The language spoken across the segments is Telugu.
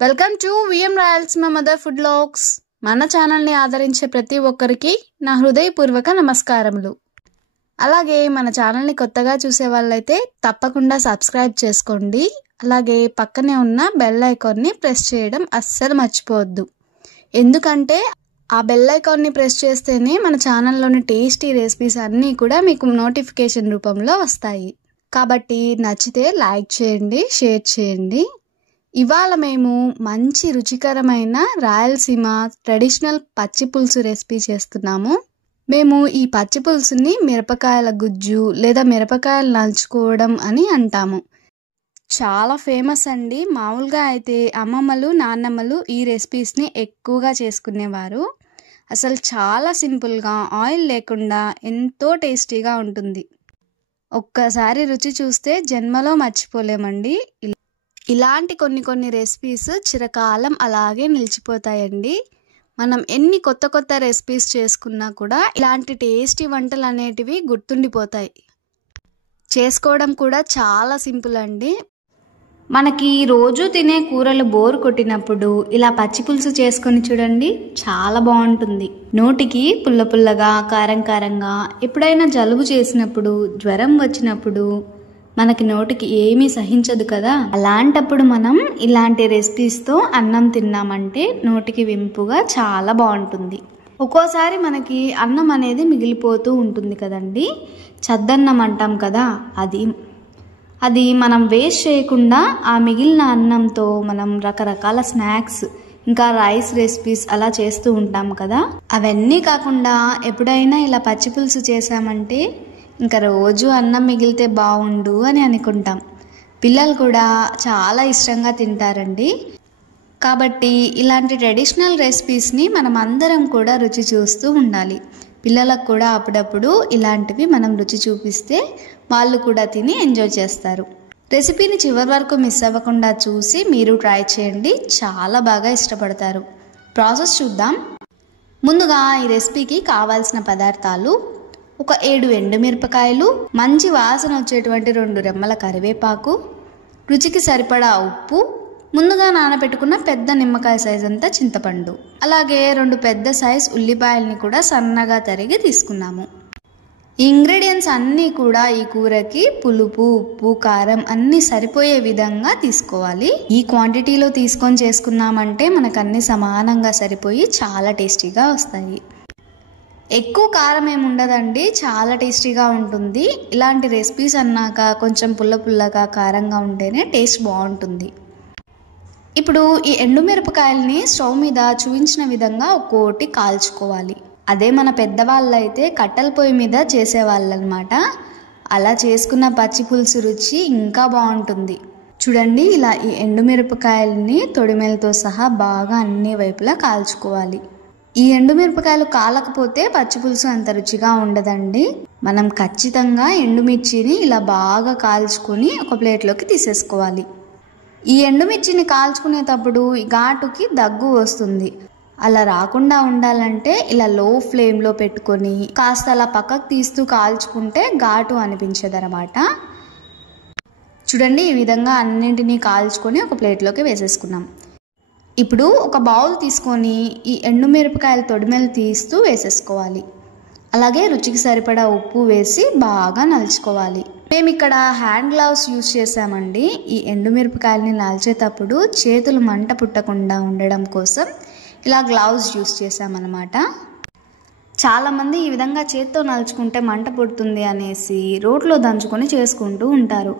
Welcome to VM Rayalaseema mother food vlogs. మన ఛానల్ని ఆదరించే ప్రతి ఒక్కరికి నా హృదయపూర్వక నమస్కారములు. అలాగే మన ఛానల్ని కొత్తగా చూసే వాళ్ళైతే తప్పకుండా సబ్స్క్రైబ్ చేసుకోండి. అలాగే పక్కనే ఉన్న బెల్ ఐకాన్ని ప్రెస్ చేయడం అస్సలు మర్చిపోవద్దు. ఎందుకంటే ఆ బెల్ ఐకాన్ని ప్రెస్ చేస్తేనే మన ఛానల్లోని టేస్టీ రెసిపీస్ అన్నీ కూడా మీకు నోటిఫికేషన్ రూపంలో వస్తాయి. కాబట్టి నచ్చితే లైక్ చేయండి, షేర్ చేయండి. ఇవాళ మేము మంచి రుచికరమైన రాయలసీమ ట్రెడిషనల్ పచ్చి పులుసు రెసిపీ చేస్తున్నాము. మేము ఈ పచ్చి పులుసుని మిరపకాయల గుజ్జు లేదా మిరపకాయలు నలుచుకోవడం అని అంటాము. చాలా ఫేమస్ అండి. మామూలుగా అయితే అమ్మమ్మలు నాన్నమ్మలు ఈ రెసిపీస్ని ఎక్కువగా చేసుకునేవారు. అసలు చాలా సింపుల్గా ఆయిల్ లేకుండా ఎంతో టేస్టీగా ఉంటుంది. ఒక్కసారి రుచి చూస్తే జన్మలో మర్చిపోలేమండి. ఇలాంటి కొన్ని రెసిపీస్ చిరకాలం అలాగే నిలిచిపోతాయండి. మనం ఎన్ని కొత్త రెసిపీస్ చేసుకున్నా కూడా ఇలాంటి టేస్టీ వంటలు అనేటివి గుర్తుండిపోతాయి. చేసుకోవడం కూడా చాలా సింపుల్ అండి. మనకి రోజు తినే కూరలు బోరు కొట్టినప్పుడు ఇలా పచ్చి పులుసు చేసుకొని చూడండి, చాలా బాగుంటుంది. నోటికి పుల్లగా కారంగా, ఎప్పుడైనా జలుబు చేసినప్పుడు జ్వరం వచ్చినప్పుడు మనకి నోటికి ఏమీ సహించదు కదా, అలాంటప్పుడు మనం ఇలాంటి రెసిపీస్తో అన్నం తిన్నామంటే నోటికి వింపుగా చాలా బాగుంటుంది. ఒక్కోసారి మనకి అన్నం అనేది మిగిలిపోతూ ఉంటుంది కదండి, చద్దన్నం అంటాం కదా, అది మనం వేస్ట్ చేయకుండా ఆ మిగిలిన అన్నంతో మనం రకరకాల స్నాక్స్ ఇంకా రైస్ రెసిపీస్ అలా చేస్తూ ఉంటాం కదా. అవన్నీ కాకుండా ఎప్పుడైనా ఇలా పచ్చి పులుసు చేసామంటే ఇంకా రోజు అన్నం మిగిలితే బాగుండు అని అనుకుంటాం. పిల్లలు కూడా చాలా ఇష్టంగా తింటారండి. కాబట్టి ఇలాంటి ట్రెడిషనల్ రెసిపీస్ని మనం అందరం కూడా రుచి చూస్తూ ఉండాలి. పిల్లలకు కూడా అప్పుడప్పుడు ఇలాంటివి మనం రుచి చూపిస్తే వాళ్ళు కూడా తిని ఎంజాయ్ చేస్తారు. రెసిపీని చివరి వరకు మిస్ అవ్వకుండా చూసి మీరు ట్రై చేయండి, చాలా బాగా ఇష్టపడతారు. ప్రాసెస్ చూద్దాం. ముందుగా ఈ రెసిపీకి కావాల్సిన పదార్థాలు: ఒక 7 ఎండుమిరపకాయలు, మంచి వాసన వచ్చేటువంటి 2 రెమ్మల కరివేపాకు, రుచికి సరిపడా ఉప్పు, ముందుగా నానబెట్టుకున్న పెద్ద నిమ్మకాయ సైజ్ అంతా చింతపండు, అలాగే 2 పెద్ద సైజ్ ఉల్లిపాయల్ని కూడా సన్నగా తరిగి తీసుకున్నాము. ఈ ఇంగ్రీడియంట్స్ అన్నీ కూడా ఈ కూరకి పులుపు, ఉప్పు, కారం అన్నీ సరిపోయే విధంగా తీసుకోవాలి. ఈ క్వాంటిటీలో తీసుకొని చేసుకున్నామంటే మనకు అన్నీ సమానంగా సరిపోయి చాలా టేస్టీగా వస్తాయి. ఎక్కువ కారం ఏమి ఉండదండి, చాలా టేస్టీగా ఉంటుంది. ఇలాంటి రెసిపీస్ అన్నాక కొంచెం పుల్లగా కారంగా ఉంటేనే టేస్ట్ బాగుంటుంది. ఇప్పుడు ఈ ఎండుమిరపకాయల్ని స్టవ్ మీద చూపించిన విధంగా ఒక్కోటి కాల్చుకోవాలి. అదే మన పెద్దవాళ్ళు అయితే కట్టెల పొయ్యి మీద చేసేవాళ్ళనమాట. అలా చేసుకున్న పచ్చి పులుసు రుచి ఇంకా బాగుంటుంది. చూడండి, ఇలా ఈ ఎండుమిరపకాయల్ని తొడిమెలతో సహా బాగా అన్ని వైపులా కాల్చుకోవాలి. ఈ ఎండుమిరపకాయలు కాలకపోతే పచ్చి పులుసు అంత రుచిగా ఉండదండి. మనం ఖచ్చితంగా ఎండుమిర్చిని ఇలా బాగా కాల్చుకొని ఒక ప్లేట్లోకి తీసేసుకోవాలి. ఈ ఎండుమిర్చిని కాల్చుకునేటప్పుడు ఈ ఘాటుకి దగ్గు వస్తుంది. అలా రాకుండా ఉండాలంటే ఇలా లో ఫ్లేమ్లో పెట్టుకొని కాస్త అలా పక్కకు తీస్తూ కాల్చుకుంటే ఘాటు అనిపించదన్నమాట. చూడండి, ఈ విధంగా అన్నింటినీ కాల్చుకొని ఒక ప్లేట్లోకి వేసేసుకున్నాం. ఇప్పుడు ఒక బౌల్ తీసుకొని ఈ ఎండుమిరపకాయల తొడిమెలు తీస్తూ వేసేసుకోవాలి. అలాగే రుచికి సరిపడా ఉప్పు వేసి బాగా నలుచుకోవాలి. మేము ఇక్కడ హ్యాండ్ గ్లౌస్ యూజ్ చేసామండి. ఈ ఎండుమిరపకాయలని నలిచేటప్పుడు చేతులు మంట పుట్టకుండా ఉండడం కోసం ఇలా గ్లౌస్ యూజ్ చేసామన్నమాట. చాలామంది ఈ విధంగా చేత్తో నలుచుకుంటే మంట పుడుతుంది అనేసి రోట్లో దంచుకొని చేసుకుంటూ ఉంటారు.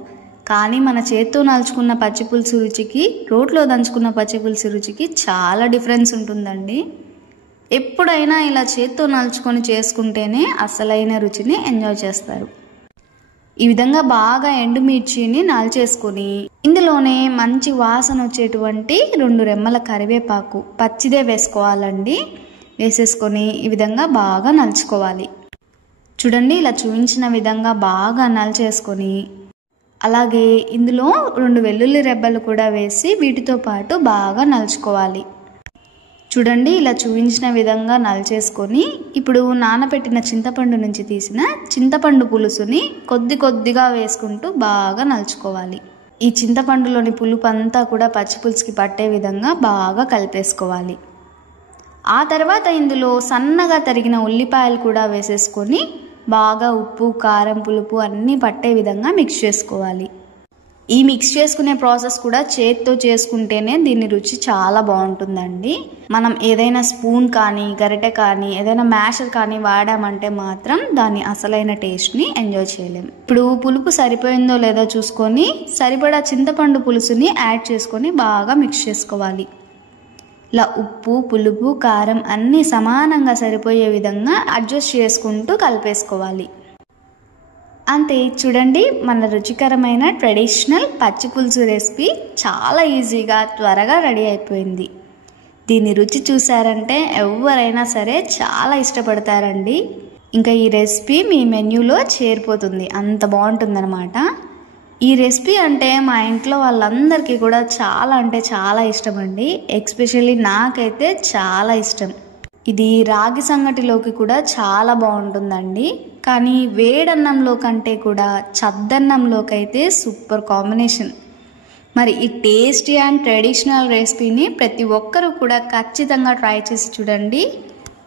కానీ మన చేత్తో నలుచుకున్న పచ్చి పులుసు రుచికి రోట్లో దంచుకున్న పచ్చి పులుసు రుచికి చాలా డిఫరెన్స్ ఉంటుందండి. ఎప్పుడైనా ఇలా చేత్తో నలుచుకొని చేసుకుంటేనే అసలైన రుచిని ఎంజాయ్ చేస్తారు. ఈ విధంగా బాగా ఎండుమిర్చిని నలిచేసుకొని ఇందులోనే మంచి వాసన వచ్చేటువంటి 2 రెమ్మల కరివేపాకు పచ్చిదే వేసుకోవాలండి. వేసేసుకొని ఈ విధంగా బాగా నలుచుకోవాలి. చూడండి, ఇలా చూపించిన విధంగా బాగా నలిచేసుకొని అలాగే ఇందులో 2 వెల్లుల్లి రెబ్బలు కూడా వేసి వీటితో పాటు బాగా నలుచుకోవాలి. చూడండి, ఇలా చూపించిన విధంగా నలిచేసుకొని ఇప్పుడు నానబెట్టిన చింతపండు నుంచి తీసిన చింతపండు పులుసుని కొద్దిగా వేసుకుంటూ బాగా నలుచుకోవాలి. ఈ చింతపండులోని పులుపు అంతా కూడా పచ్చి పులుసుకి పట్టే విధంగా బాగా కలిపేసుకోవాలి. ఆ తర్వాత ఇందులో సన్నగా తరిగిన ఉల్లిపాయలు కూడా వేసేసుకొని బాగా ఉప్పు, కారం, పులుపు అన్నీ పట్టే విధంగా మిక్స్ చేసుకోవాలి. ఈ మిక్స్ చేసుకునే ప్రాసెస్ కూడా చేత్తో చేసుకుంటేనే దీని రుచి చాలా బాగుంటుందండి. మనం ఏదైనా స్పూన్ కానీ గరిటె కానీ ఏదైనా మ్యాషర్ కానీ వాడామంటే మాత్రం దాని అసలైన టేస్ట్ని ఎంజాయ్ చేయలేం. ఇప్పుడు పులుపు సరిపోయిందో లేదో చూసుకొని సరిపడా చింతపండు పులుసుని యాడ్ చేసుకొని బాగా మిక్స్ చేసుకోవాలి. ఇలా ఉప్పు, పులుపు, కారం అన్నీ సమానంగా సరిపోయే విధంగా అడ్జస్ట్ చేసుకుంటూ కలిపేసుకోవాలి. అంతే, చూడండి మన రుచికరమైన ట్రెడిషనల్ పచ్చి పులుసు రెసిపీ చాలా ఈజీగా త్వరగా రెడీ అయిపోయింది. దీని రుచి చూసారంటే ఎవరైనా సరే చాలా ఇష్టపడతారండి. ఇంకా ఈ రెసిపీ మీ మెన్యూలో చేరిపోతుంది, అంత బాగుంటుందన్నమాట. ఈ రెసిపీ అంటే మా ఇంట్లో వాళ్ళందరికీ కూడా చాలా అంటే చాలా ఇష్టం అండి. ఎస్పెషల్లీ నాకైతే చాలా ఇష్టం. ఇది రాగి సంగటిలోకి కూడా చాలా బాగుంటుందండి. కానీ వేడన్నంలో కంటే కూడా చద్దన్నంలోకి అయితే సూపర్ కాంబినేషన్. మరి ఈ టేస్టీ అండ్ ట్రెడిషనల్ రెసిపీని ప్రతి ఒక్కరూ కూడా ఖచ్చితంగా ట్రై చేసి చూడండి.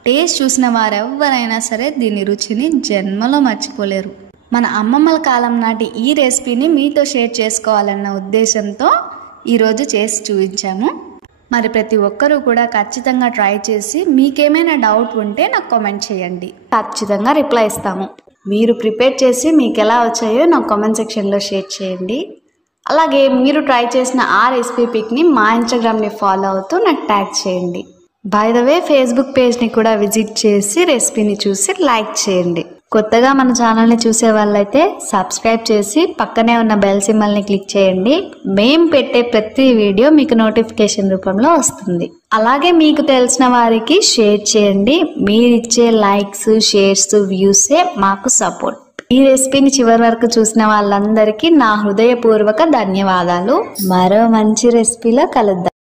టేస్ట్ చూసిన వారెవరైనా సరే దీని రుచిని జన్మలో మర్చిపోలేరు. మన అమ్మమ్మల కాలం నాటి ఈ రెసిపీని మీతో షేర్ చేసుకోవాలన్న ఉద్దేశంతో ఈరోజు చేసి చూపించాము. మరి ప్రతి ఒక్కరూ కూడా ఖచ్చితంగా ట్రై చేసి మీకేమైనా డౌట్ ఉంటే నాకు కామెంట్ చేయండి, ఖచ్చితంగా రిప్లై ఇస్తాము. మీరు ప్రిపేర్ చేసి మీకు ఎలా వచ్చాయో నాకు కామెంట్ సెక్షన్లో షేర్ చేయండి. అలాగే మీరు ట్రై చేసిన ఆ రెసిపీ పిక్ని మా ఇన్స్టాగ్రామ్ని ఫాలో అవుతూ నాకు ట్యాగ్ చేయండి. బై ద వే ఫేస్బుక్ పేజ్ని కూడా విజిట్ చేసి రెసిపీని చూసి లైక్ చేయండి. కొత్తగా మన ఛానల్ని చూసే వాళ్ళైతే సబ్స్క్రైబ్ చేసి పక్కనే ఉన్న బెల్ సింబల్ని క్లిక్ చేయండి. మేము పెట్టే ప్రతి వీడియో మీకు నోటిఫికేషన్ రూపంలో వస్తుంది. అలాగే మీకు తెలిసిన వారికి షేర్ చేయండి. మీరిచ్చే లైక్స్, షేర్స్, వ్యూసే మాకు సపోర్ట్. ఈ రెసిపీని చివరి వరకు చూసిన వాళ్ళందరికీ నా హృదయపూర్వక ధన్యవాదాలు. మరో మంచి రెసిపీలో కలుద్దాం.